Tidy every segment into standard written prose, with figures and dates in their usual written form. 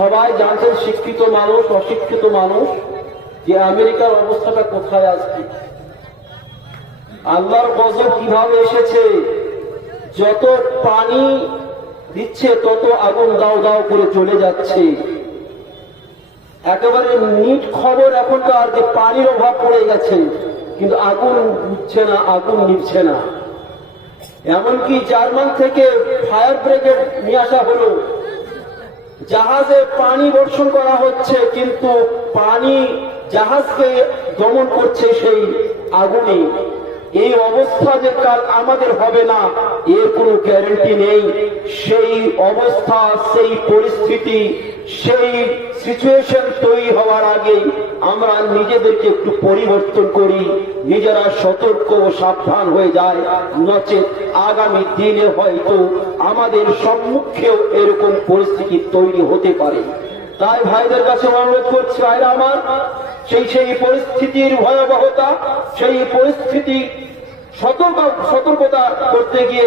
সবাই জানছেন, শিক্ষিত মানুষ অশিক্ষিত মানুষ, যে আমেরিকার অবস্থাটা কোথায় আজকে। আল্লাহর গজব কিভাবে এসেছে, যত পানি দিচ্ছে তত আগুন দাও দাও করে চলে যাচ্ছে। একেবারে নিট খবর এখনকার যে পানির অভাব পড়ে গেছে, কিন্তু আগুন বুঝছে না, আগুন নিভছে না। এমনকি জার্মান থেকে ফায়ার ব্রিগেড নিয়ে আসা হলো, জাহাজে পানি বর্ষণ করা হচ্ছে, কিন্তু পানি জাহাজকে দমন করছে সেই আগুনে। এই অবস্থা যে কাল আমাদের হবে না এর কোনো গ্যারান্টি নেই। সেই অবস্থা, সেই পরিস্থিতি, সেই সিচুয়েশন তৈরি হওয়ার আগে আমরা নিজেদেরকে একটু পরিবর্তন করি, নিজেরা সতর্ক ও সাবধান হয়ে যায়, নচেত আগামী দিনে হয়তো আমাদের সম্মুখেও এরকম পরিস্থিতি তৈরি হতে পারে। তাই ভাইদের কাছে অনুরোধ করছি, ভাইরা আমার, সেই পরিস্থিতির ভয়াবহতা, সেই পরিস্থিতি সতর্কতা করতে গিয়ে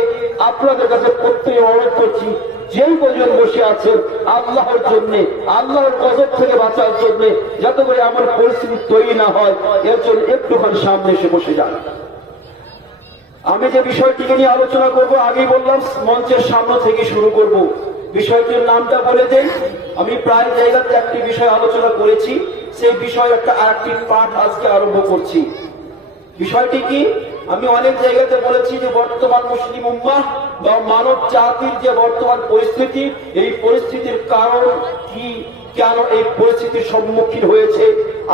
আপনাদের কাছে প্রত্যেকে অনুরোধ করছি, যেই কজন বসে আছেন আল্লাহর জন্য, আল্লাহর গজব থেকে বাঁচার জন্য, যাতে করে আমার পরিস্থিতি তৈরি না হয়, এর জন্য একটুখানি সামনে এসে বসে যান। আমি যে বিষয়টিকে নিয়ে আলোচনা করব, আগেই বললাম মঞ্চের সামনে থেকে শুরু করব। বিষয়টির নামটা বলে দেন। আমি প্রায় জায়গাতে একটি বিষয় আলোচনা করেছি, সেই বিষয় আরেকটি পাঠ আজকে আরম্ভ করছি। বিষয়টি কি? আমি অনেক জায়গাতে বলেছি যে বর্তমান মুসলিম উম্মাহ বা মানব জাতির যে বর্তমান পরিস্থিতি, এই পরিস্থিতির কারণ কি, কেন এই পরিস্থিতির সম্মুখীন হয়েছে,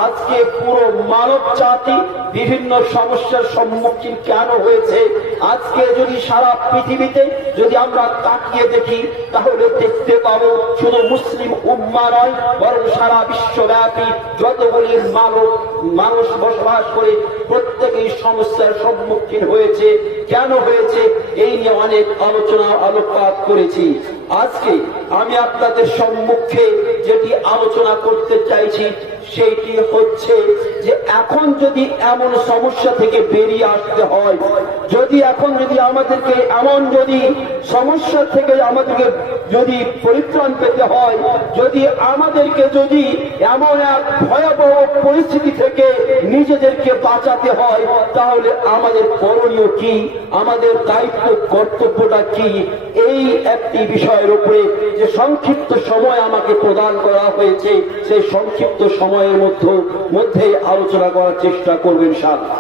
আজকে পুরো মানব জাতি বিভিন্ন সমস্যার সম্মুখীন কেন হয়েছে। আজকে যদি সারা পৃথিবীতে যদি আমরা তাকিয়ে দেখি, তাহলে দেখতে পাবো শুধু মুসলিম উম্মাহ নয়, বরং সারা বিশ্বব্যাপী যতগুলি মানুষ বসবাস করে প্রত্যেকেই সমস্যার সম্মুখীন হয়েছে। কেন হয়েছে এই নিয়ে অনেক আলোচনা আলোকপাত করেছি। আজকে আমি আপনাদের সম্মুখে যেটি আলোচনা করতে চাইছি সেইটি হচ্ছে যে এখন যদি এমন সমস্যা থেকে বেরিয়ে আসতে হয়, যদি আমাদেরকে এমন সমস্যা থেকে আমাদেরকে যদি পরিত্রাণ পেতে হয়, যদি এমন এক ভয়াবহ পরিস্থিতি থেকে নিজেদেরকে বাঁচাতে হয়, তাহলে আমাদের করণীয় কি, আমাদের দায়িত্ব কর্তব্যটা কি, এই একটি বিষয়ের উপরে যে সংক্ষিপ্ত সময় আমাকে প্রদান করা হয়েছে, সেই সংক্ষিপ্ত সময়ের মধ্যে আলোচনা করার চেষ্টা করবেন ইনশাআল্লাহ।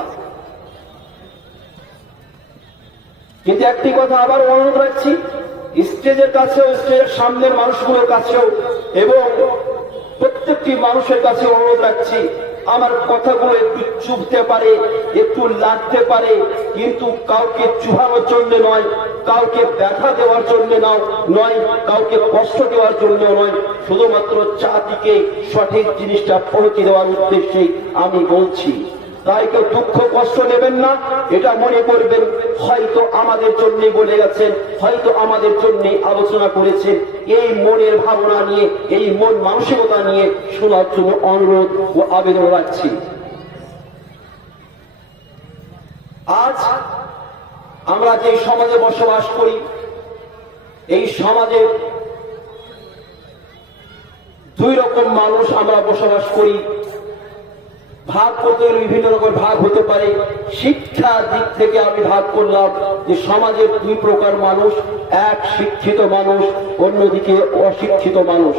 কিন্তু একটি কথা আবার অনুরোধ রাখছি, স্টেজের কাছেও, স্টেজের সামনের মানুষগুলোর কাছেও এবং প্রত্যেকটি মানুষের কাছে অনুরোধ রাখছি, আমার কথাগুলো একটু চুভতে পারে, একটু লাগতে পারে, কিন্তু কাউকে চুভানোর জন্য নয়, কাউকে ব্যথা দেওয়ার জন্য নয়, কাউকে কষ্ট দেওয়ার জন্য নয়, শুধুমাত্র জাতিকে সঠিক জিনিসটা পৌঁছে দেওয়ার উদ্দেশ্যেই আমি বলছি। তাই কেউ দুঃখ কষ্ট নেবেন না, এটা মনে করবেন হয়তো আমাদের জন্য বলে গেছেন, হয়তো আমাদের জন্য আলোচনা করেছেন। এই মনের ভাবনা নিয়ে, এই মন মানসিকতা নিয়ে শোনার জন্য অনুরোধ ও আবেদন রাখছি। আজ আমরা যে সমাজে বসবাস করি, এই সমাজে দুই রকম মানুষ আমরা বসবাস করি। ভাগ করতে গেলে বিভিন্ন রকম ভাগ হতে পারে। শিক্ষার দিক থেকে আমি ভাগ করলাম যে সমাজের দুই প্রকার মানুষ, এক শিক্ষিত মানুষ, অন্যদিকে অশিক্ষিত মানুষ।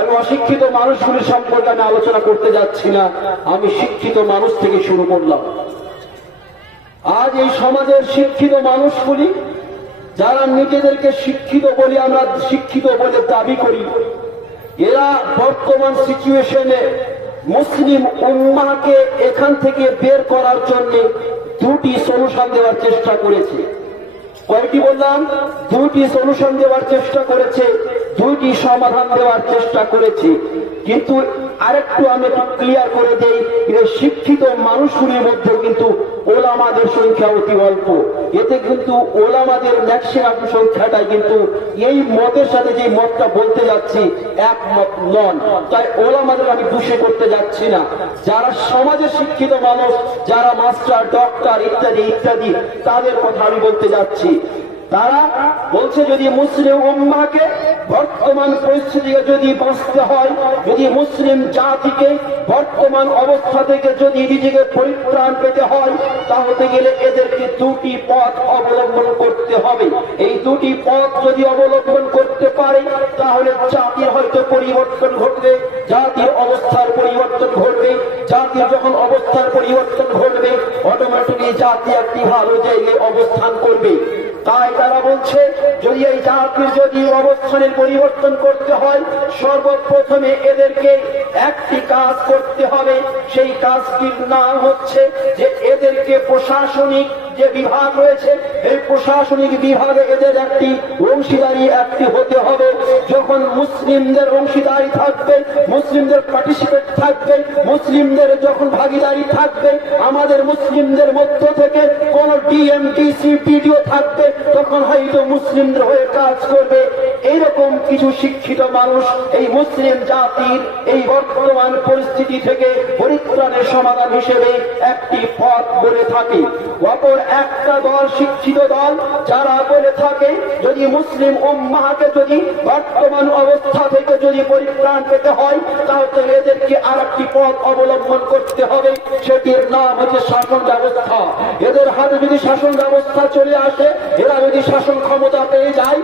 আমি অশিক্ষিত মানুষগুলির সম্পর্কে আমি আলোচনা করতে যাচ্ছি না, আমি শিক্ষিত মানুষ থেকে শুরু করলাম। আজ এই সমাজের শিক্ষিত মানুষগুলি, যারা নিজেদেরকে শিক্ষিত বলে আমরা শিক্ষিত বলে দাবি করি, এরা বর্তমান সিচুয়েশনে মুসলিম উম্মাহকে এখান থেকে বের করার জন্য দুটি সলিউশন দেওয়ার চেষ্টা করেছে। কয়টি বললাম? দুটি সলিউশন দেওয়ার চেষ্টা করেছে, দুইটি সমাধান দেওয়ার চেষ্টা করেছে। কিন্তু আরেকটু আমি একটু ক্লিয়ার করে দেই, শিক্ষিত মানুষগুলির মধ্যে কিন্তু ওলামাদের সংখ্যা অতি অল্প। এতে কিন্তু ওলামাদের ম্যাক্সিমাম সংখ্যাটাই কিন্তু এই মতের সাথে যে মতটা বলতে যাচ্ছি একমত নন। তাই ওলামাদের আমি দোষী করতে যাচ্ছি না। যারা সমাজে শিক্ষিত মানুষ, যারা মাস্টার, ডক্টর ইত্যাদি ইত্যাদি, তাদের কথা আমি বলতে যাচ্ছি। তারা বলছে যদি মুসলিম উম্মাহকে বর্তমান পরিস্থিতিকে যদি বাঁচতে হয়, যদি মুসলিম জাতিকে বর্তমান অবস্থা থেকে যদি নিজেকে পরিত্রাণ পেতে হয়, তাহলে গেলে এদেরকে দুটি পথ অবলম্বন করতে হবে। এই দুটি পথ যদি অবলম্বন করতে পারে তাহলে জাতির হয়তো পরিবর্তন ঘটবে, জাতির অবস্থার পরিবর্তন ঘটবে। জাতির যখন অবস্থার পরিবর্তন ঘটবে অটোমেটিকলি জাতি একটি ভালো জায়গায় অবস্থান করবে। তাই তারা বলছে যদি এই জাতির যদি অবস্থানের পরিবর্তন করতে হয় সর্বপ্রথমে এদেরকে একটি কাজ করতে হবে। সেই কাজটির নাম হচ্ছে যে এদেরকে প্রশাসনিক যে বিভাগ রয়েছে এই প্রশাসনিক বিভাগে এদের একটি অংশীদারি একটি হতে হবে। যখন মুসলিমদের অংশীদারি থাকবে, মুসলিমদের পার্টিসিপেট থাকবে, মুসলিমদের যখন ভাগিদারি থাকবে, আমাদের মুসলিমদের মধ্য থেকে কোন ডিএমডিসি পিডিও থাকবে, তখন হয়তো মুসলিমদের হয়ে কাজ করবে। এইরকম কিছু শিক্ষিত মানুষ এই মুসলিম জাতির এই বর্তমান পরিস্থিতি থেকে পরিত্রাণের সমাধান হিসেবে একটি পথ বলে থাকে। অপর একটা দল শিক্ষিত দল যারা বলে থাকে যদি মুসলিম উম্মাহকে যদি বর্তমান অবস্থা থেকে যদি পরিত্রাণ পেতে হয় তাহলে এদেরকে আর একটি পথ অবলম্বন করতে হবে। সেটির নাম হচ্ছে শাসন ব্যবস্থা। এদের হাতে যদি শাসন ব্যবস্থা চলে আসে, এরা যদি শাসন ক্ষমতা পেয়ে যায়,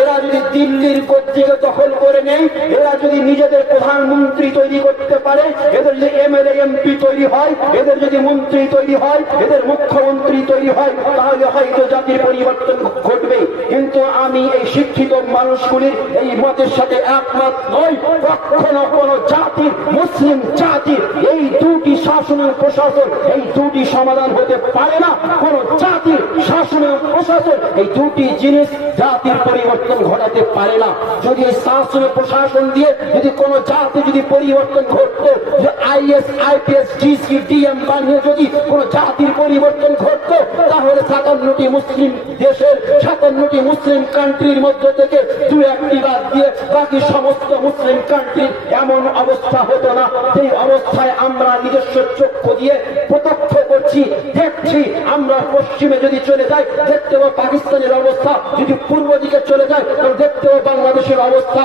এরা যদি দিল্লির কর্তৃক দখল করে নেয়, এরা যদি নিজেদের প্রধানমন্ত্রী তৈরি করতে পারে, এদের যদি এমএলএ এমপি তৈরি হয়, এদের যদি মন্ত্রী তৈরি হয়, এদের মুখ্যমন্ত্রী তৈরি হয়, তাহলে হয়তো জাতির পরিবর্তন ঘটবে। কিন্তু আমি এই শিক্ষিত মানুষগুলির এই মতের সাথে একমত নই। কখনো কোন জাতির মুসলিম জাতির এই দুটি শাসন ও প্রশাসন এই দুটি সমাধান হতে পারে না। কোন জাতির শাসন ও প্রশাসন এই দুটি জিনিস জাতির পরিবর্তন ঘটাতে পারে না। যদি এই শাসন ও প্রশাসন দিয়ে যদি কোন জাতি যদি পরিবর্তন ঘটতো, যে আইএস আইপিএস ডিসি ডিএম বানিয়ে যদি কোন জাতির পরিবর্তন ঘটতো, তাহলে 57টি মুসলিম দেশের 57টি মুসলিম কান্ট্রির মধ্যে থেকে দু একটি বাদ দিয়ে বাকি সমস্ত মুসলিম কান্ট্রির এমন অবস্থা হতো না। সেই অবস্থায় আমরা নিজস্ব চক্ষু দিয়ে প্রত্যক্ষ করছি, দেখছি। আমরা পশ্চিমে যদি চলে যাই দেখতে পাবো পাকিস্তানের অবস্থা, যদি পূর্ব দিকে চলে যায় তাহলে দেখতে পাবো বাংলাদেশের অবস্থা।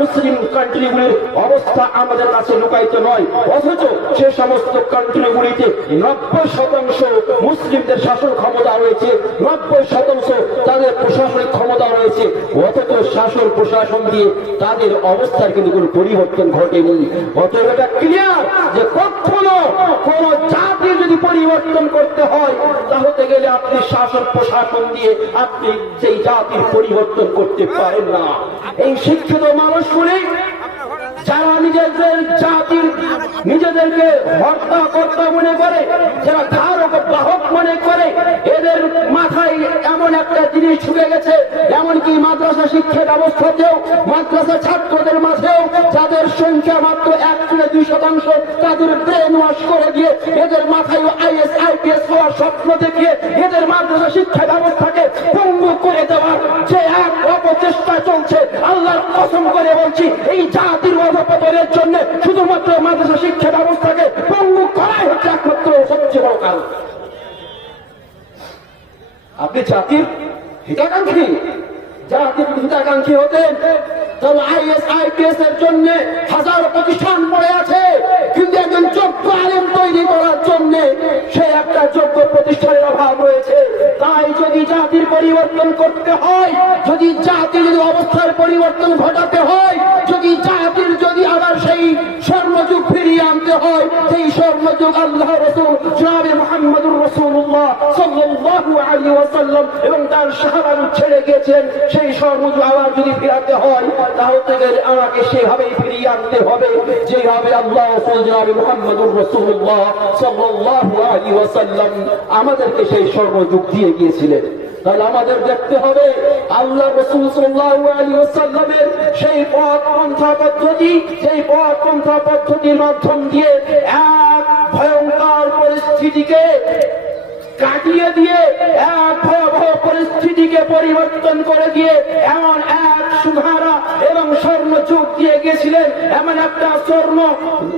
মুসলিম কান্ট্রিগুলির অবস্থা আমাদের কাছে লুকায়িত নয়, অথচ সে সমস্ত কান্ট্রিগুলিতে 90% মুসলিমদের শাসন ক্ষমতা রয়েছে, 90% তাদের প্রশাসনিক ক্ষমতা রয়েছে, অথচ শাসন প্রশাসন দিয়ে তাদের অবস্থার কিন্তু কোনো পরিবর্তন ঘটেনি। অতএব এটা ক্লিয়ার যে কখনো কোন জাতির যদি পরিবর্তন করতে হয় তাহলে গেলে আপনি শাসন প্রশাসন দিয়ে আপনি সেই জাতির পরিবর্তন করতে পারেন না। এই শিক্ষিত মানুষগুলি যারা নিজেদের জাতির নিজেদেরকে হর্তা মনে করে, যারা ধারক বাহক মনে করে, এদের মাথায় এমন একটা জিনিস ঢুকে গেছে, এমনকি মাদ্রাসা শিক্ষা ব্যবস্থাতেও মাদ্রাসা ছাত্রদের মাঝেও যাদের সংখ্যা মাত্র 1-2%, তাদের ব্রেন ওয়াশ করে দিয়ে এদের মাথায় আইএস আইপিএস হওয়ার স্বপ্ন দেখিয়ে এদের মাদ্রাসা শিক্ষা ব্যবস্থাকে পঙ্গু করে দেওয়ার যে এক অপচেষ্টা চলছে, আল্লাহর কসম করে বলছি এই জাতির অধঃপতনের জন্য শুধুমাত্র মাদ্রাসা শিক্ষা ব্যবস্থাকে পঙ্গু করাই হচ্ছে একমাত্র সবচেয়ে বড় কারণ। আপনি জাতির হিতাকাঙ্ক্ষী, জাতির হিতাকাঙ্ক্ষী হতেন তাহলে আইএস আইপিএস এর জন্য হাজার প্রতিষ্ঠান পড়ে আছে, কিন্তু একজন যোগ্য আলেম তৈরি করার জন্য সে একটা যোগ্য প্রতিষ্ঠানের অভাব রয়েছে। তাই যদি জাতির পরিবর্তন করতে হয়, যদি জাতির যদি অবস্থার পরিবর্তন ঘটাতে হয়, যদি জাতির যদি আবার সেই স্বর্ণযুগ ফিরিয়ে আনতে হয়, সেই স্বর্ণযুগ আল্লাহ রাসূল জনাবে মুহাম্মদুর রাসূলুল্লাহ সাল্লাল্লাহু আলাইহি ওয়াসাল্লাম এবং তার সাহাবারা ছেড়ে গেছেন, সেই স্বর্ণযুগ আবার যদি ফিরাতে হয় তাহলে আমাকে সেভাবেই ফিরিয়ে আনতে হবে যেভাবে আল্লাহ রাসূল জনাবে মুহাম্মদুর রাসূলুল্লাহ সাল্লাল্লাহু আলাইহি ওয়াসাল্লাম আমাদেরকে সেই স্বর্ণযুগ দিয়ে গিয়েছিলেন। তাহলে আমাদের দেখতে হবে আল্লাহ রাসূল সাল্লাল্লাহু আলাইহি ওয়াসাল্লামের সেই পথ পন্থা পদ্ধতি, সেই পথ পন্থা পদ্ধতির মাধ্যম দিয়ে এক ভয়ঙ্কর পরিস্থিতিকে কাটিয়ে দিয়ে এক ভয়াবহ পরিস্থিতিকে পরিবর্তন করে দিয়ে এমন এক সুধারা এবং স্বর্ণ যুগ দিয়ে গেছিলেন, এমন একটা স্বর্ণ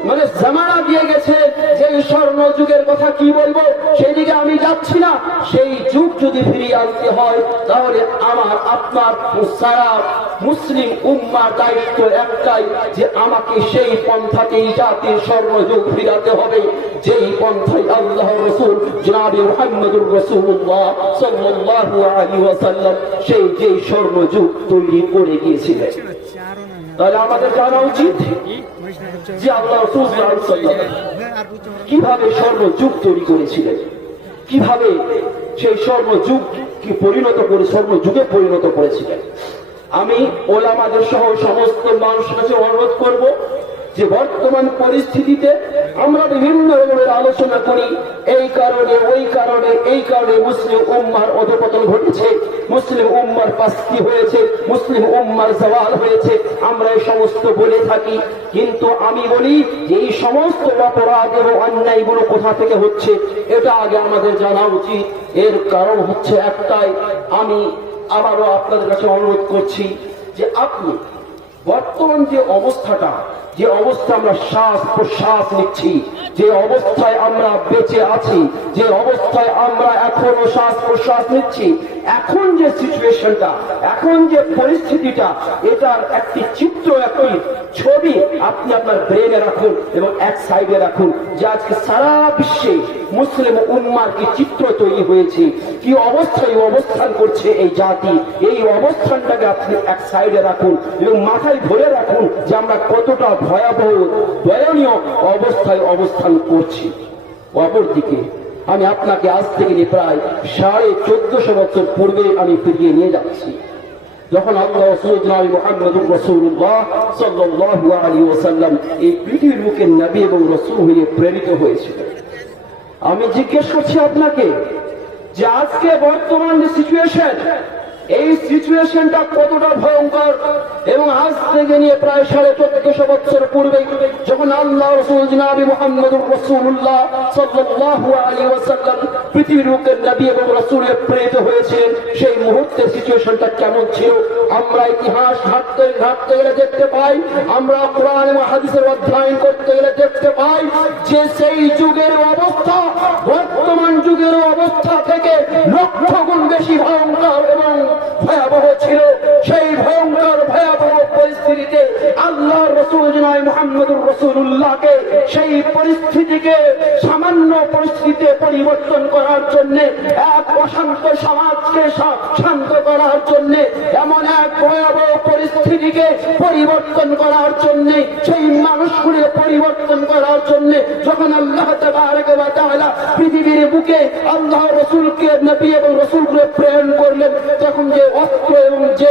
মানে জামানা দিয়ে গেছে, যে স্বর্ণ যুগের কথা কি বলবো, সেদিকে আমি যাচ্ছি না। সেই যুগ যদি ফিরিয়ে আনতে হয়, তাহলে আমার আপনার সারা মুসলিম উম্মার দায়িত্ব একটাই, যে আমাকে সেই পন্থাতেই জাতির স্বর্ণ যুগ ফিরাতে হবে, যেই পন্থায় আল্লাহ রাসূল জনাবে মুহাম্মদুর রাসূলুল্লাহ সাল্লাল্লাহু আলাইহি ওয়াসাল্লাম সেই যে স্বর্ণ যুগ তৈরি করে গিয়েছিলেন। তাহলে আমাদের জানা উচিত যে আল্লাহ রাসূল সাল্লাল্লাহু আলাইহি ওয়াসাল্লাম কিভাবে স্বর্ণ যুগ তৈরি করেছিলেন, কিভাবে সেই স্বর্ণ যুগ কি পরিণত করে স্বর্ণ যুগে পরিণত করেছিলেন। আমি ওলামাদের সহ সমস্ত মানুষের কাছে অনুরোধ করব যে বর্তমান পরিস্থিতিতে আমরা বিভিন্ন রকমের আলোচনা করি, এই কারণে ওই কারণে এই কারণে মুসলিম উম্মার অধঃপতন ঘটেছে, মুসলিম উম্মার পাস্তি হয়েছে, মুসলিম উম্মার জাওয়াল হয়েছে, আমরা এই সমস্ত বলে থাকি। কিন্তু আমি বলি যে এই সমস্ত অপরাধ এবং অন্যায়গুলো কোথা থেকে হচ্ছে এটা আগে আমাদের জানা উচিত। এর কারণ হচ্ছে একটাই, আমি আবারও আপনাদের কাছে অনুরোধ করছি যে আপনি বর্তমান যে অবস্থাটা, যে অবস্থা আমরা শ্বাস প্রশ্বাস নিচ্ছি, যে অবস্থায় আমরা বেঁচে আছি, যে অবস্থায় আমরা এখনো শ্বাস প্রশ্বাস নিচ্ছি, এখন যে সিচুয়েশনটা, এখন যে পরিস্থিতিটা, এটার একটি চিত্র, একটি ছবি আপনি আপনার ব্রেনে রাখুন এবং এক সাইডে রাখুন, যে আজকে সারা বিশ্বে মুসলিম উম্মার কি চিত্র তৈরি হয়েছে, কি অবস্থায় অবস্থান করছে এই জাতি, এই অবস্থানটাকে আপনি এক সাইডে রাখুন এবং মাথায় ধরে রাখুন যে আমরা কতটা ভয়াবহ দয়নীয় অবস্থায় অবস্থান করছি। অপরদিকে আমি আপনাকে আজ থেকে নিয়ে প্রায় 1450 বছর পূর্বে আমি ফিরিয়ে নিয়ে যাচ্ছি, যখন আল্লাহ রাসূল জনাবে মুহাম্মদুর রাসূলুল্লাহ সাল্লাল্লাহু আলাইহি ওয়াসাল্লাম এই পৃথিবীর বুকে নবী এবং রাসূল হয়ে প্রেরিত হয়েছিলেন। আমি জিজ্ঞেস করছি আপনাকে যে আজকে বর্তমান যে সিচুয়েশন, এই সিচুয়েশনটা কতটা ভয়ঙ্কর, এবং আজ থেকে নিয়ে প্রায় 1450 বছর পূর্বে যখন আল্লাহ রাসূল জনাবে মুহাম্মদুর রাসূলুল্লাহ সাল্লাল্লাহু আলাইহি ওয়াসাল্লাম পৃথিবীর বুকে নবী এবং রাসূলে প্রেরিত হয়েছিলেন, সেই মুহূর্তের সিচুয়েশনটা কেমন ছিল আমরা ইতিহাস ঘাঁটতে গেলে দেখতে পাই, আমরা কোরআন এবং হাদিসের অধ্যয়ন করতে গেলে দেখতে পাই যে সেই যুগের অবস্থা বর্তমান যুগের অবস্থা থেকে লক্ষ গুণ বেশি ভয়ঙ্কর এবং ভয়াবহ ছিল। সেই ভয়ঙ্কর ভয়াবহ পরিস্থিতিতে আল্লাহ রাসূল জনাবে মুহাম্মদুর রাসূলুল্লাহকে সেই পরিস্থিতিকে সামান্য পরিস্থিতিতে পরিবর্তন করার জন্য, এক অশান্ত সমাজকে শান্ত করার জন্য, এমন এক ভয়াবহ পরিস্থিতিকে পরিবর্তন করার জন্য, সেই মানুষগুলিকে পরিবর্তন করার জন্য যখন আল্লাহ তাবারক ওয়া তাআলা পৃথিবীর বুকে আল্লাহ রাসূলকে নবী এবং রাসূলকে প্রেরণ করলেন, তখন যে অস্ত্র এবং যে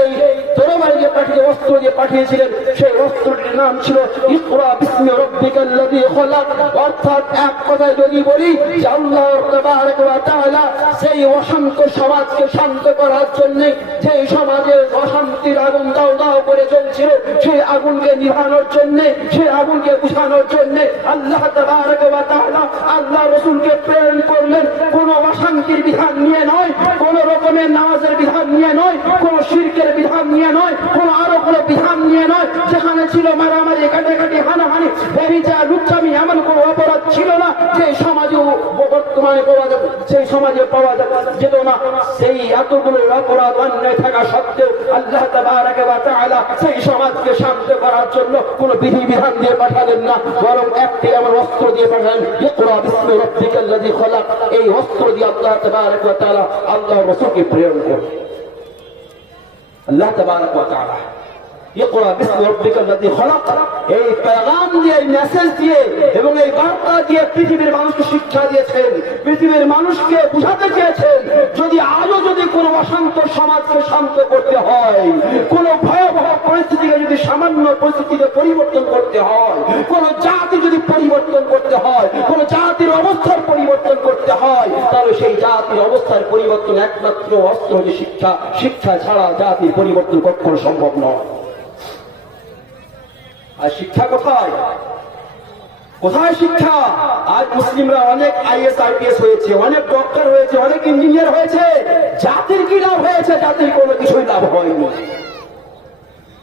তরবারি দিয়ে পাঠিয়ে অস্ত্র দিয়ে পাঠিয়েছিলেন, সেই অস্ত্রটির নাম ছিল ইকরা বিসমি রাব্বিকাল্লাযী খলাক। অর্থাৎ এক কথায় যদি বলি যে আল্লাহ তাবারক ওয়া তাআলা সেই অশান্ত সমাজকে শান্ত করার জন্য, যে সমাজে অশান্তির আগুন দাও দাও করে জ্বলছিল, সেই আগুনকে নিভানোর জন্য, সেই আগুনকে বুঝানোর জন্য আল্লাহ তাবারক ওয়া তাআলা আল্লাহ রাসূলকে প্রেরণ করলেন। কোন অশান্তির বিধান নিয়ে নয়, কোন রকমের নামাজের বিধান নিয়ে নয়, কোন শিরকের বিধান নিয়ে নয়, কোন আরো কোন বিধান নিয়ে নয়, যেখানে ছিল মারামারি, কাটাকাটি, হানাহানি, ব্যভিচার, লুচ্চামি, এমন কোন অপরাধ ছিল না যে সমাজে বর্তমানে পাওয়া যাবে, সেই সমাজে পাওয়া যেত না। সেই এতগুলো অপরাধ অন্যায় থাকা সত্ত্বেও আল্লাহ তাবারক ওয়া তাআলা সেই সমাজকে শান্ত করার জন্য কোন বিধি বিধান দিয়ে পাঠালেন না, বরং একটি এমন অস্ত্র দিয়ে পাঠালেন, ইকরা বিসমি রাব্বিকাল্লাযী খলাক। এই অস্ত্র দিয়ে আল্লাহ তাবারক ওয়া তাআলা আল্লাহ রাসূলকে প্রেরণ করেন। আল্লাহ তাবারক ওয়া তাআলা ইকরা বিসমি রাব্বিকাল্লাযী খলাক এই পেগাম দিয়ে, এই মেসেজ দিয়ে এবং এই বার্তা দিয়ে পৃথিবীর মানুষকে শিক্ষা দিয়েছেন, পৃথিবীর মানুষকে বুঝাতে চেয়েছেন যদি আজও যদি কোনো অশান্ত সমাজকে শান্ত করতে হয়, কোন ভয়াবহ পরিস্থিতিকে যদি সামান্য পরিস্থিতিকে পরিবর্তন করতে হয়, কোন জাতি যদি পরিবর্তন করতে হয়, কোন জাতির অবস্থার পরিবর্তন করতে হয়, তাহলে সেই জাতির অবস্থার পরিবর্তন একমাত্র অস্ত্র হচ্ছে শিক্ষা। শিক্ষা ছাড়া জাতির পরিবর্তন কখনো সম্ভব নয়। আর শিক্ষা কোথায়? কোথায় শিক্ষা? আজ মুসলিমরা অনেক আইএস আইপিএস হয়েছে, অনেক ডক্টর হয়েছে, অনেক ইঞ্জিনিয়ার হয়েছে, জাতির কি লাভ হয়েছে? জাতির কোনো কিছুই লাভ হয়নি।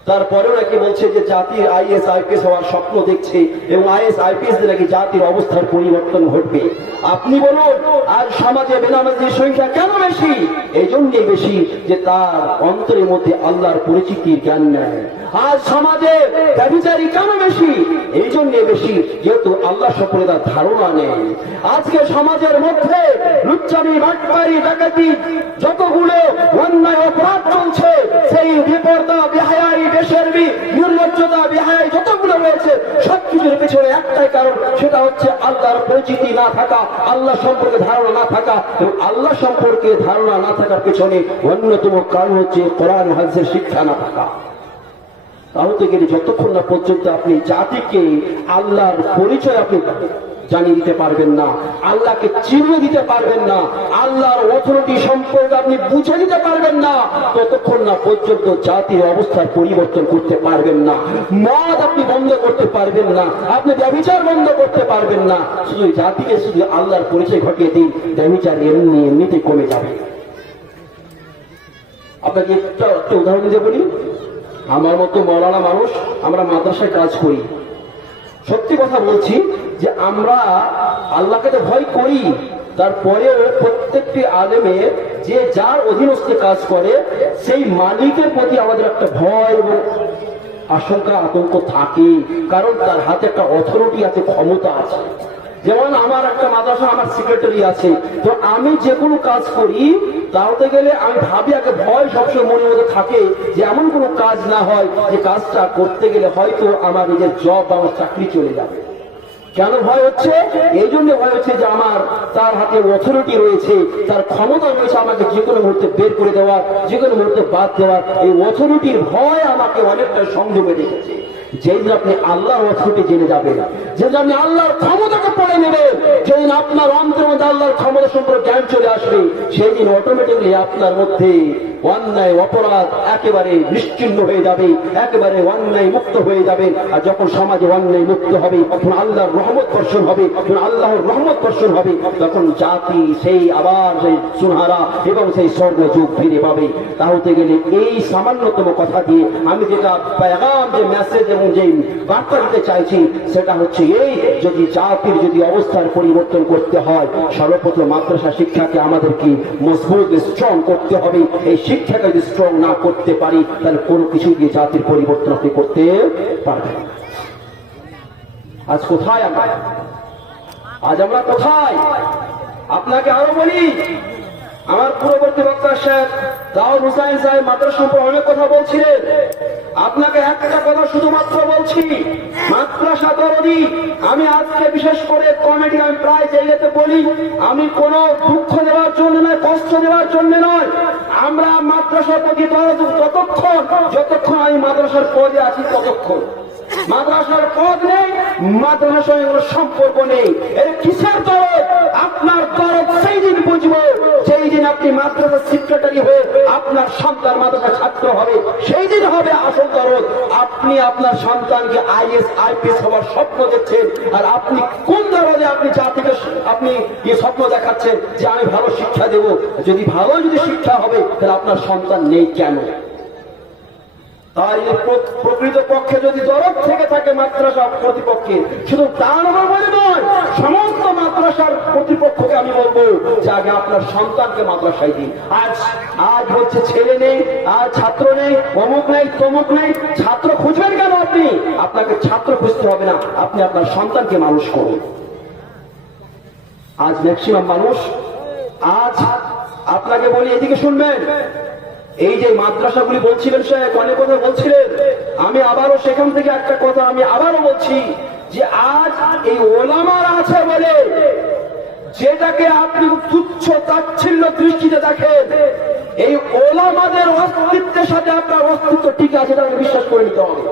তারপরেও নাকি বলছে যে জাতির আইএস আইপিএস হওয়ার স্বপ্ন দেখছে এবং আইএস আইপিএস নাকি জাতির অবস্থার পরিবর্তন ঘটবে। আপনি বলুন আর সমাজে বেনামাজির সংখ্যা কেন বেশি? এই জন্যই বেশি যে তার অন্তরের মধ্যে আল্লাহর পরিচিতির জ্ঞান নেয়। আজ সমাজে ব্যভিচারী কেন বেশি? এই জন্য বেশি যেহেতু আল্লাহ সম্পর্কে তার ধারণা নেই। আজকে সমাজের মধ্যে লুচ্চামি, বাটপারি, ডাকাতি, যতগুলো অন্যায় অপরাধ চলছে, সেই বিপর্দা, বেহায়ারি, বেশরমি, নির্লজ্জতা, বেহায়ারি যতগুলো রয়েছে সবকিছুর পেছনে একটাই কারণ, সেটা হচ্ছে আল্লাহর পরিচিতি না থাকা, আল্লাহ সম্পর্কে ধারণা না থাকা। এবং আল্লাহ সম্পর্কে ধারণা না থাকার পেছনে অন্যতম কারণ হচ্ছে কোরআন হাদিসের শিক্ষা না থাকা। তাহলে গেলে যতক্ষণ না পর্যন্ত আপনি জাতিকে আল্লাহর পরিচয় আপনি জানিয়ে দিতে পারবেন না, আল্লাহকে চিনিয়ে দিতে পারবেন না, আল্লাহর অথরিটি সম্পর্কে আপনি বুঝে দিতে পারবেন না, ততক্ষণ না পর্যন্ত জাতির অবস্থার পরিবর্তন করতে পারবেন না। মদ আপনি বন্ধ করতে পারবেন না, আপনি ব্যভিচার বন্ধ করতে পারবেন না। শুধু জাতিকে শুধু আল্লাহর পরিচয় ঘটিয়ে দিন, ব্যভিচার এমনিতে কমে যাবে। আপনাকে একটা উদাহরণ দিতে বলি। আমার মতো মওলানা মানুষ, আমরা মাদ্রাসায় কাজ করি। সত্যি কথা বলছি যে আমরা আল্লাহকে তো ভয় করি, তারপরেও প্রত্যেকটি আলেমের যে যার অধীনস্থে কাজ করে সেই মালিকের প্রতি আমাদের একটা ভয় এবং আশঙ্কা, আতঙ্ক থাকে। কারণ তার হাতে একটা অথরিটি আছে, ক্ষমতা আছে। যেমন আমার একটা মাদ্রাসা, আমার সেক্রেটারি আছে, তো আমি যে কোনো কাজ করি তাহলে গেলে আমি ভাবি আগে ভয় সবসময় মনের মধ্যে থাকে যে এমন কোনো কাজ না হয় যে কাজটা করতে গেলে হয়তো আমার নিজের জব বা আমার চাকরি চলে যাবে। কেন ভয় হচ্ছে? এই জন্য ভয় হচ্ছে যে আমার তার হাতে অথরিটি রয়েছে, তার ক্ষমতা রয়েছে আমাকে যে কোনো মুহূর্তে বের করে দেওয়ার, যে কোনো মুহূর্তে বাদ দেওয়ার। এই অথরিটির ভয় আমাকে অনেকটা সংযমে রেখেছে। যেদিন আপনি আল্লাহর অথরিটি জেনে যাবেন, যেদিন আপনি আল্লাহর ক্ষমতাকে পড়ে নেবেন, যেদিন আপনার অন্তরের মধ্যে আল্লাহর ক্ষমতা সম্পর্কে জ্ঞান চলে আসবে, সেই দিন অটোমেটিকলি আপনার মধ্যে অন্যায় অপরাধ একেবারে নিশ্চিহ্ন হয়ে যাবে, একেবারে অন্যায় মুক্ত হয়ে যাবে। আর যখন সমাজে অন্যায় মুক্ত হবে, তখন আল্লাহর রহমত বর্ষণ হবে, যখন আল্লাহর রহমত বর্ষণ হবে, তখন জাতি সেই আবার সেই সুনহারা এবং সেই স্বর্ণ যুগ ফিরে পাবে। তাহলে গেলে এই সামান্যতম কথা দিয়ে আমি যেটা পেগাম, যে মেসেজ এবং যে বার্তা দিতে চাইছি সেটা হচ্ছে এই, যদি জাতির যদি অবস্থার পরিবর্তন করতে হয়, সর্বপ্রথম মাদ্রাসা শিক্ষাকে আমাদেরকে মজবুত স্ট্রং করতে হবে। এই শিক্ষাকে যদি স্ট্রং না করতে পারি তাহলে কোনো কিছু দিয়ে জাতির পরিবর্তন আপনি করতে পারবেন। আজ কোথায় আমরা? আজ আমরা কোথায়? আপনাকে আরো বলি, আমার পূর্ববর্তী বক্তা শেখ দাউদ হুসাইন সাহেব মাদ্রাসা সম্পর্কে অনেক কথা বলছিলেন। আপনাকে একটা কথা শুধুমাত্র বলছি, মাদ্রাসা দরদি আমি আজকে বিশেষ করে কমিটি আমি প্রায় জায়গাতে বলি, আমি কোন দুঃখ দেওয়ার জন্য নয়, কষ্ট দেওয়ার জন্য নয়, আমরা মাদ্রাসার প্রতি দরদ যতক্ষণ আমি মাদ্রাসার পদে আছি ততক্ষণ। মাদ্রাসার পদ নেই, মাদ্রাসার সঙ্গে কোনো সম্পর্ক নেই। এর কিসের দরদ? আপনার দরদ সেই দিন বুঝবো যেই দিন আপনি মাদ্রাসার সেক্রেটারি হয়ে আপনার সন্তান মাদ্রাসা ছাত্র হবে, সেই দিন হবে আসল দরদ। আপনি আপনার সন্তানকে আইএস আইপিএস হওয়ার স্বপ্ন দেখছেন, আর আপনি কোন দরদে আপনি জাতিকে আপনি কি স্বপ্ন দেখাচ্ছেন যে আমি ভালো শিক্ষা দেব? যদি ভালো শিক্ষা হবে তাহলে আপনার সন্তান নেই কেন? তাই প্রকৃত পক্ষে যদি দরদ থেকে থাকে মাদ্রাসা প্রতিপক্ষে, শুধু তার বলে নয়, সমস্ত মাদ্রাসার প্রতিপক্ষকে আমি বলবো যে আগে আপনার সন্তানকে মাদ্রাসায় দিন। আজ হচ্ছে ছেলে নেই, আজ ছাত্র নেই, অমুক নেই, তমুক নেই, ছাত্র খুঁজবেন কেন? আপনি আপনাকে ছাত্র খুঁজতে হবে না, আপনি আপনার সন্তানকে মানুষ করুন। আজ ম্যাক্সিমাম মানুষ, আজ আপনাকে বলি এদিকে শুনবেন, এই যে মাদ্রাসাগুলি বলছিলেন, সে অনেক কথা বলছিলেন, আমি আবারও সেখান থেকে একটা কথা আমি আবারও বলছি যে আজ এই ওলামারা আছে বলে যেটাকে আপনি তুচ্ছ তাচ্ছিল্য দৃষ্টিতে দেখেন, এই ওলামাদের অস্তিত্বের সাথে আপনার অস্তিত্ব ঠিক আছে, তাকে বিশ্বাস করে নিতে হবে।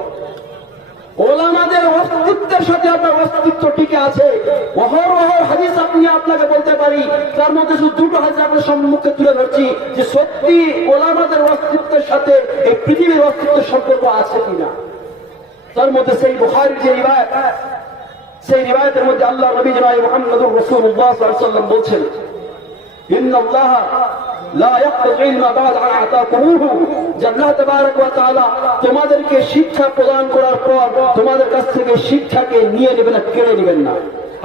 ওলামাদের অস্তিত্বের সাথে আপনার অস্তিত্ব টিকে আছে। অহরহ হাদিস আপনি আপনাকে বলতে পারি, তার মধ্যে শুধু দুটো হাদিস আপনার সম্মুখে তুলে ধরছি যে সত্যি ওলামাদের অস্তিত্বের সাথে এই পৃথিবীর অস্তিত্বের সম্পর্ক আছে কিনা। তার মধ্যে সেই বুখারীর যে রিওয়ায়াত, সেই রিওয়ায়াতের মধ্যে আল্লাহ নবী জনাব মুহাম্মদুর রাসূলুল্লাহ সাল্লাল্লাহু আলাইহি ওয়াসাল্লাম বলছেন, ইন্নাল্লাহা লা ইয়াকতুল ইলমা বা'দা আন আতাকুমুহু, যে আল্লাহ তাবারক ওয়া তাআলা তোমাদেরকে শিক্ষা প্রদান করার পর তোমাদের কাছ থেকে শিক্ষাকে নিয়ে নেবেন না, কেড়ে নেবেন না।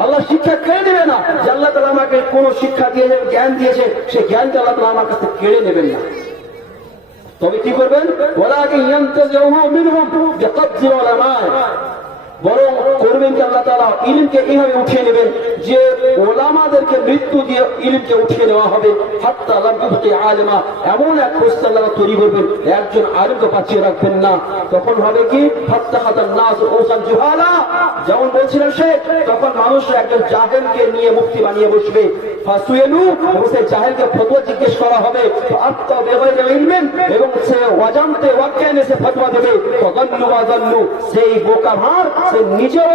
আল্লাহ শিক্ষা কেড়ে নেবে না, যে আল্লাহ তাআলা আমাকে কোন শিক্ষা দিয়েছে, জ্ঞান দিয়েছে, সেই জ্ঞানটা আল্লাহ তাআলা আমার কাছ থেকে কেড়ে নেবেন না। তবে কি করবেন? ওয়ালাকিন ইয়ানতাজিউহু মিনহুম বিকবজিল উলামা, বরং করবেন কি আল্লাহ তাআলা ইলমকে এইভাবে উঠিয়ে নেবেন যে ওলামাদেরকে মৃত্যু দিয়ে ইলমকে উঠিয়ে নেওয়া হবে। হাত্তা লাম ইবকি আলিমা, এমন এক প্রস্তাব আল্লাহ তৈরি করবেন, একজন আলিমকে বাঁচিয়ে রাখবেন না। তখন হবে কি? হাত্তা হাতান নাস ওসাল জুহালা, যেমন বলছিলেন সে, তখন মানুষ একজন জাহেলকে নিয়ে মুফতি বানিয়ে বসবে। ফাসুয়েলু, সেই জাহেলকে ফতোয়া জিজ্ঞেস করা হবে, আত্তা বিগাইরি ইলমিন, এবং সে অজান্তে ওয়াক্কানে সে ফতোয়া দেবে। ফাদাল্লু ওয়াদাল্লু, সেই বোকা ভার সে নিজেও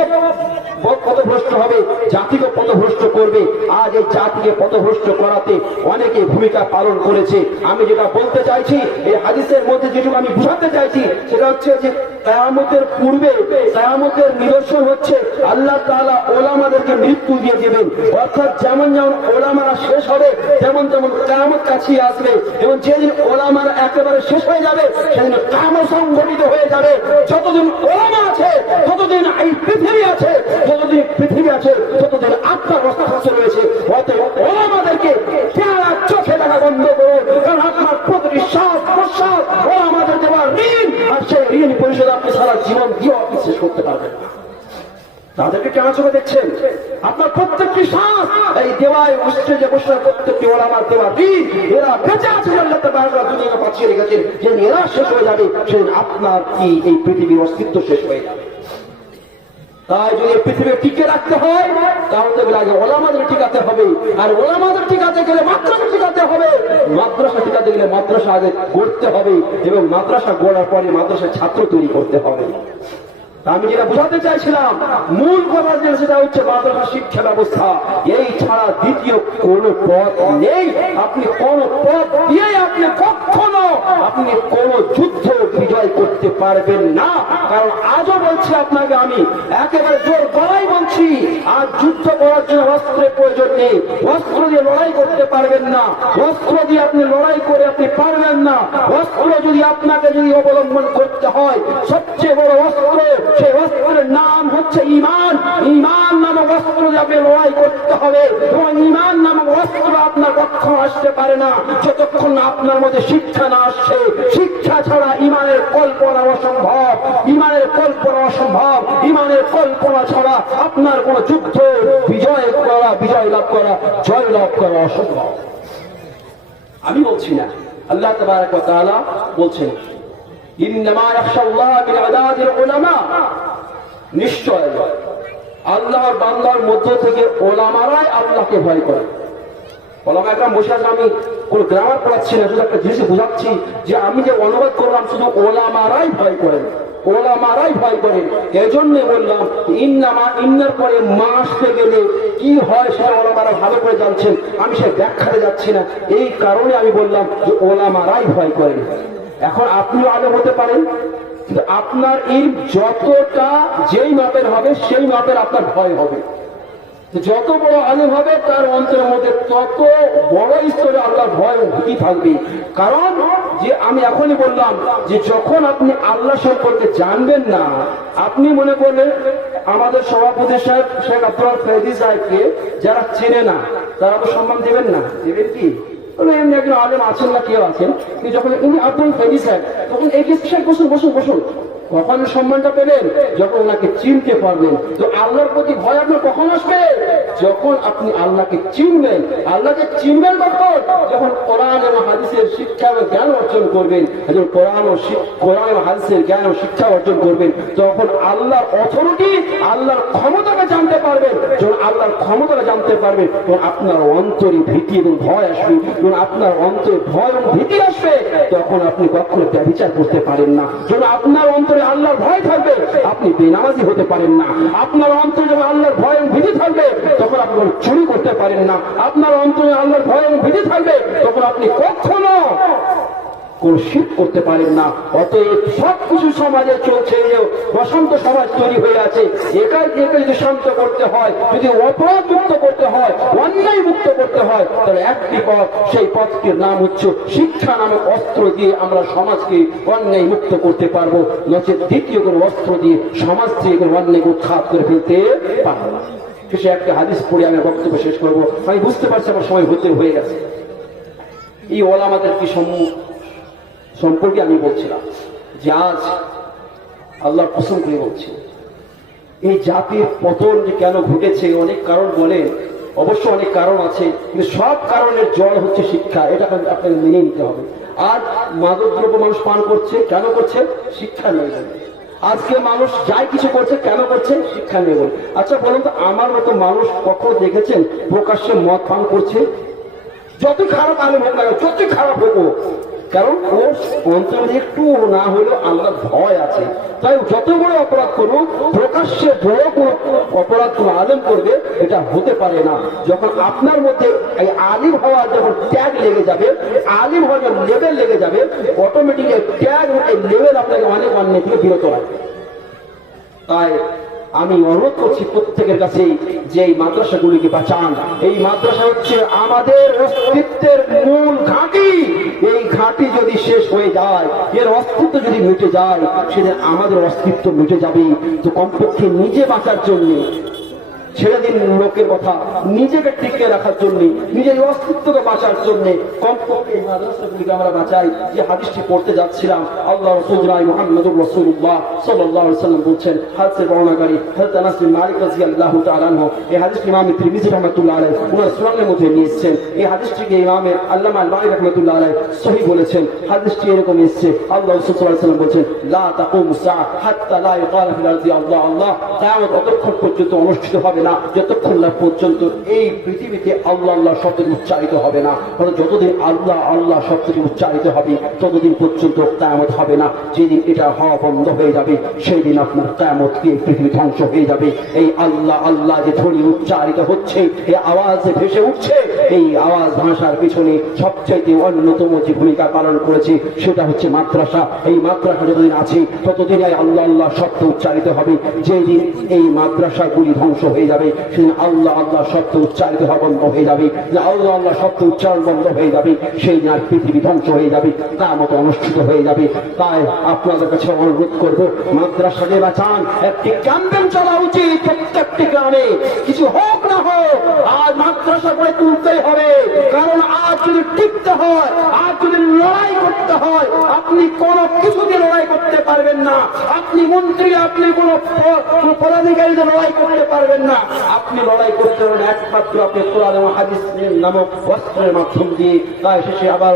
পথভ্রষ্ট হবে, জাতিকে পথভ্রষ্ট করবে। আজ এই জাতিকে পথভ্রষ্ট করাতে অনেকে ভূমিকা পালন করেছে। আমি যেটা বলতে চাইছি, এই হাদিসের মধ্যে যেটুকু আমি বুঝাতে চাইছি, সেটা হচ্ছে যে কিয়ামতের পূর্বে, কিয়ামতের নিদর্শন হচ্ছে আল্লাহ তাআলা ওলামাদেরকে মৃত্যু দিয়ে দেবেন। অর্থাৎ যেমন যেমন ওলামারা শেষ হবে, তেমন তেমন কিয়ামত কাছে আসবে, এবং যেদিন ওলামারা একেবারে শেষ হয়ে যাবে, সেদিন কিয়ামত সংঘটিত হয়ে যাবে। যতদিন ওলামা আছে, ততদিন এই পৃথিবী আছে, যতদিন পৃথিবী আছে ততদিন আপনার অস্তিত্ব রয়েছে। অতএব ওলামাদেরকে পেয়ারা চোখে দেখা বন্ধ করুন, কারণ আপনার প্রতিটি শ্বাস প্রশ্বাস ওলামাদের দেওয়া ঋণ, আর সেই ঋণ পরিশোধ আপনি সারা জীবন দিয়ে আপনি শেষ করতে পারবেন না। তাদেরকে কেন চোখে দেখছেন? আপনার প্রত্যেকটি শ্বাস এই দেওয়ায় বসছে, যে বসে প্রত্যেকটি ওলামার দেওয়া ঋণ, এরা বেঁচে আছে, আল্লাহ তাআলা দুনিয়াকে বাঁচিয়ে রেখেছেন। যে এরা শেষ হয়ে যাবে, সেদিন আপনার কি এই পৃথিবীর অস্তিত্ব শেষ হয়ে যাবে। তাই যদি পৃথিবী টিকে রাখতে হয়, তাহলে আগে ওলামাদের টিকাতে হবে, আর ওলামাদের টিকাতে গেলে মাদ্রাসা টিকাতে হবে, মাদ্রাসা টিকাতে গেলে মাদ্রাসা আগে গড়তে হবে, এবং মাদ্রাসা গড়ার পরে মাদ্রাসার ছাত্র তৈরি করতে হবে। আমি যেটা বোঝাতে চাইছিলাম, মূল কথা সেটা হচ্ছে মাদ্রাসা শিক্ষা ব্যবস্থা। এই ছাড়া দ্বিতীয় কোন পথ নেই। আপনি কোন পথ দিয়ে আপনি কখনো আপনি কোন যুদ্ধ বিজয় করতে পারবেন না। কারণ আজও বলছি আপনাকে, আমি একেবারে জোর গলায় বলছি, আজ যুদ্ধ করার জন্য অস্ত্রের প্রয়োজন নেই। অস্ত্র দিয়ে লড়াই করতে পারবেন না, অস্ত্র দিয়ে আপনি লড়াই করে আপনি পারবেন না। অস্ত্র যদি আপনাকে যদি অবলম্বন করতে হয়, সবচেয়ে বড় অস্ত্র, সেই অস্ত্রের নাম হচ্ছে ঈমান। ঈমান নামক অস্ত্র দিয়ে আপনি লড়াই করতে হবে, এবং ঈমান নামক অস্ত্র আপনার কখনো আসতে পারে না যতক্ষণ না আপনার মধ্যে শিক্ষা না আসছে। শিক্ষা ছাড়া ঈমানের কল্পনা অসম্ভব, ঈমানের কল্পনা অসম্ভব। ঈমানের কল্পনা ছাড়া আপনার কোন যুদ্ধ বিজয় করা, বিজয় লাভ করা, জয় লাভ করা অসম্ভব। আমি বলছি না, আল্লাহ তাবারক ওয়া তাআলা বলছেন, ইন্নামা ইয়াখশাল্লাহা মিন ইবাদিল উলামা, নিশ্চয় আল্লাহর বান্দার মধ্য থেকে ওলামারাই আল্লাহকে ভয় করে। ওলামা একরাম বসে আছে, আমি কোন গ্রামার পড়াচ্ছি না, শুধু একটা জিনিস বুঝাচ্ছি যে আমি যে অনুবাদ করলাম, শুধু ওলামারাই ভয় করেন, ওলামারাই ভয় করেন। এজন্য বললাম, ইন্নামা, ইন্নার পরে মা আসতে গেলে কি হয় সেটা ওলামারা ভালো করে জানছেন, আমি সে ব্যাখ্যাতে যাচ্ছি না। এই কারণে আমি বললাম যে ওলামারাই ভয় করেন। এখন আপনিও আলেম হতে পারেন, কিন্তু আপনার এই যতটা যেই মাপের হবে, সেই মাপের আপনার ভয় হবে। যত বড় আলেম হবে, তার অন্তরের মধ্যে তত বড় স্তরে আল্লাহর ভয় ও ভীতি থাকবে। কারণ যে আমি এখনই বললাম যে যখন আপনি আল্লাহ সম্পর্কে জানবেন না, আপনি মনে করবেন আমাদের সভাপতি সাহেব শেখ আব্দুল ফেজি সাহেবকে যারা চেনে না, তারা তো সম্মান দেবেন না, দেবেন কি? এমনি একজন আলেম আছেন না, কেউ আছেন, কিন্তু যখন উনি আব্দুল ফেজি সাহেব, তখন এই সাহেব বসুন বসুন বসুন, কখন সম্মানটা পেলেন? যখন ওনাকে চিনতে পারবেন। তো আল্লাহর প্রতি ভয় আপনার কখন আসবে? যখন আপনি আল্লাহকে চিনবেন। আল্লাহকে চিনবেন কখন? যখন কোরআন এবং হাদিসের শিক্ষা ও জ্ঞান অর্জন করবেন। যখন কোরআন এবং হাদিসের জ্ঞান ও শিক্ষা অর্জন করবেন, তখন আল্লাহর অথরিটি, আল্লাহর ক্ষমতাকে জানতে পারবেন। যখন আল্লাহর ক্ষমতাকে জানতে পারবেন, তখন আপনার অন্তরে ভীতি এবং ভয় আসবে। যখন আপনার অন্তরে ভয় এবং ভীতি আসবে, তখন আপনি কখনো বিচার করতে পারেন না। যখন আপনার অন্তরে আল্লাহর ভয় থাকবে, আপনি বেনামাজি হতে পারেন না। আপনার অন্তরে যখন আল্লাহর ভয় এবং ভীতি থাকবে, তখন আপনি চুরি করতে পারেন না। আপনার অন্তরে আল্লাহর ভয় এবং ভীতি থাকবে, তখন আপনি কখনো কোন শিরক করতে পারেন না। অতএব সবকিছু সমাজে চলছে, বসন্ত সমাজ তৈরি হয়ে আছে, একে যদি শান্ত করতে হয়, যদি অপরাধ মুক্ত করতে হয়, অন্যায় মুক্ত করতে হয়, তাহলে একটি পথ, সেই পথটির নাম হচ্ছে শিক্ষা নামক অস্ত্র দিয়ে আমরা সমাজকে অন্যায় মুক্ত করতে পারবো। নচেত দ্বিতীয় কোনো অস্ত্র দিয়ে সমাজ থেকে কোনো অন্যায়কে উৎখাত করে ফেলতে পারবো না। শেষে একটা হাদিস পড়ে আমি বক্তব্য শেষ করবো। আমি বুঝতে পারছি আমার সময় হয়ে গেছে। এই ওলামাদের কি সম্পর্কে আমি বলছিলাম যে আজ আল্লাহর কসম করে বলছি, এই জাতির পতন যে কেন ঘটেছে অনেক কারণ বলে, অবশ্য অনেক কারণ আছে, কিন্তু সব কারণের জড় হচ্ছে শিক্ষা। এটা আপনাকে মেনে নিতে হবে। আর মাদক দ্রব্য মানুষ পান করছে, কেন করছে? শিক্ষা নেই বলে। আজকে মানুষ যাই কিছু করছে, কেন করছে? শিক্ষা নেই বলে। আচ্ছা বলুন তো, আমার মতো মানুষ কখনো দেখেছেন প্রকাশ্যে মদ পান করছে? যত খারাপ আলেম হোক না, যত খারাপ হোক, কারণ ওর অন্তরে একটু না হলেও আল্লাহর ভয় আছে। তাই যত বড় অপরাধ করুন, প্রকাশ্যে বড় কোনো অপরাধ কোনো আলেম করবে, এটা হতে পারে না। যখন আপনার মধ্যে এই আলিম হওয়ার যখন ট্যাগ লেগে যাবে, আলিম হওয়ার যখন লেভেল লেগে যাবে, অটোমেটিক ট্যাগ এই লেভেল আপনাকে অনেক অন্যায় থেকে বিরত রাখবে। তাই আমি অনুরোধ করছি প্রত্যেকের কাছে যে এই মাদ্রাসাগুলিকে বাঁচান। এই মাদ্রাসা হচ্ছে আমাদের অস্তিত্বের মূল ঘাঁটি। এই ঘাঁটি যদি শেষ হয়ে যায়, এর অস্তিত্ব যদি মিটে যায়, সেদিন আমাদের অস্তিত্ব মিটে যাবে। তো কমপক্ষে নিজে বাঁচার জন্য ছেড়ে দিন লোকের কথা, নিজেকে টিকিয়ে রাখার জন্য, নিজের অস্তিত্বকে বাঁচার জন্য কমপক্ষে এই মাদ্রাসাগুলিকে আমরা বাঁচাই। যে হাদিসটি পড়তে যাচ্ছিলাম, আল্লাহ রাসূল মুহাম্মদুর রাসূলুল্লাহ সাল্লাল্লাহু আলাইহি ওয়াসাল্লাম বলছেন, হাদিসের বর্ণনাকারী হযরত আনাস বিন মালিক রাদিয়াল্লাহু তাআলা আনহু, এই হাদিসটি ইমাম তিরমিজি রাহমাতুল্লাহ আলাইহি ওনার সুনানের মধ্যে নিয়ে এসেছেন। এই হাদিসটিকে ইমাম আল্লামা আল-বানী রাহমাতুল্লাহ আলাইহি সহিহ বলেছেন। হাদিসটি এরকম এসেছে, আল্লাহ রাসূল সাল্লাল্লাহু আলাইহি ওয়াসাল্লাম বলছেন, লা তাকুমু সাআ হাত্তা লা ইউকাল ফিল আরদি আল্লাহ আল্লাহ। কিয়ামত ততক্ষণ পর্যন্ত অনুষ্ঠিত হবে না যতক্ষণ না পর্যন্ত এই পৃথিবীতে আল্লাহ আল্লাহ শব্দটি উচ্চারিত হবে না। যতদিন আল্লাহ আল্লাহ শব্দটি উচ্চারিত হবে, ততদিন পর্যন্ত কিয়ামত হবে না। যেদিন এটা হওয়া বন্ধ হয়ে যাবে, সেই দিন আপনার কিয়ামতকে পৃথিবী ধ্বংস হয়ে যাবে। এই আল্লাহ আল্লাহ যে ধ্বনি উচ্চারিত হচ্ছে, এই আওয়াজ ভেসে উঠছে, এই আওয়াজ ভাষার পিছনে সবচাইতে অন্যতম যে ভূমিকা পালন করেছে সেটা হচ্ছে মাদ্রাসা। এই মাদ্রাসা যতদিন আছে, ততদিন এই আল্লাহ আল্লাহ শব্দ উচ্চারিত হবে। যেদিন এই মাদ্রাসাগুলি ধ্বংস হয়ে যাবে, সেদিন আল্লাহ আল্লাহ শব্দ উচ্চারিত হওয়া বন্ধ হয়ে যাবে। আল্লাহ আল্লাহ শব্দ উচ্চারণ বন্ধ হয়ে যাবে, সেই দিন আর পৃথিবী ধ্বংস হয়ে যাবে, কিয়ামত অনুষ্ঠিত হয়ে যাবে। তাই আপনাদের কাছে অনুরোধ করব, মাদ্রাসাকে বাঁচান। একটি ক্যাম্পেইন চলা উচিত প্রত্যেকটি গ্রামে, কিছু হোক না হোক, আজ মাদ্রাসা করে তুলতেই হবে। কারণ আজ যদি টিকতে হয়, আজ যদি লড়াই করতে হয়, আপনি কোনো কিছুতে লড়াই করতে পারবেন না। আপনি মন্ত্রী, আপনি কোনো পদাধিকারীদের লড়াই করতে পারবেন না। আপনি লড়াই করতে হবেন একমাত্র আপনি কোরআন এবং হাদিস নামক অস্ত্রের মাধ্যম দিয়ে। তাই শেষে আবার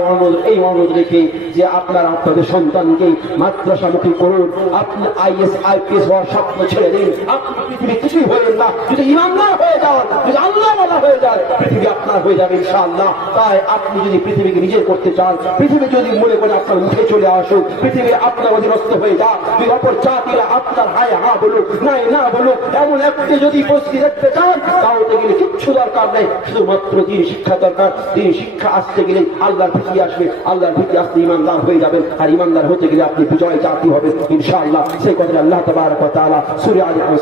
এই অনুরোধ রেখে যে আপনারা আপনাদের সন্তানকে মাদ্রাসামুখী করুন। আপনি IAS IPS হওয়ার স্বপ্ন ছেড়ে দিন। আপনি পৃথিবী কিছুই হবেন না, যদি ইমানদার হয়ে যান, যদি আল্লাহ ওয়ালা হয়ে যান, পৃথিবী আপনার হয়ে যাবে ইনশাআল্লাহ। তাই আপনি যদি পৃথিবীকে নিজের করতে চান, পৃথিবী যদি মনে করে আপনার মুখে চলে আসুক, পৃথিবী আপনার অধীনস্থ হয়ে যাক, দুই অপর জাতিরা আপনার হায় হা বলুক, নাই না বলুক, এমন একটি যদি পরিস্থিতি দেখতে চান, তাহলে গেলে কিচ্ছু দরকার নেই, শুধুমাত্র দিন শিক্ষা দরকার। দিন শিক্ষা আসতে গেলে আল্লাহর ভীতি আসবে, আল্লাহর ভীতি আসতে ইমানদার হয়ে যাবেন, আর ইমানদার হতে গেলে আপনি বিজয় জাতি হবেন ইনশাআল্লাহ। সেই কথা আল্লাহ তাবারক ওয়া তাআলা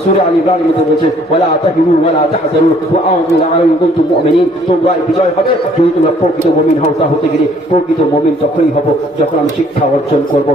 সূরা আলী ইমরানের মধ্যে বলেছে, ওয়ালা তাহিনু ওয়ালা তাহজানু ওয়া আমিনু আলাইকুম কুনতুম মুমিনিন। তোমরা বিজয় হবে যদি তোমরা প্রকৃত মুমিন হও। তা হতে গেলে প্রকৃত মুমিন তখনই হব যখন আমি শিক্ষা অর্জন করব।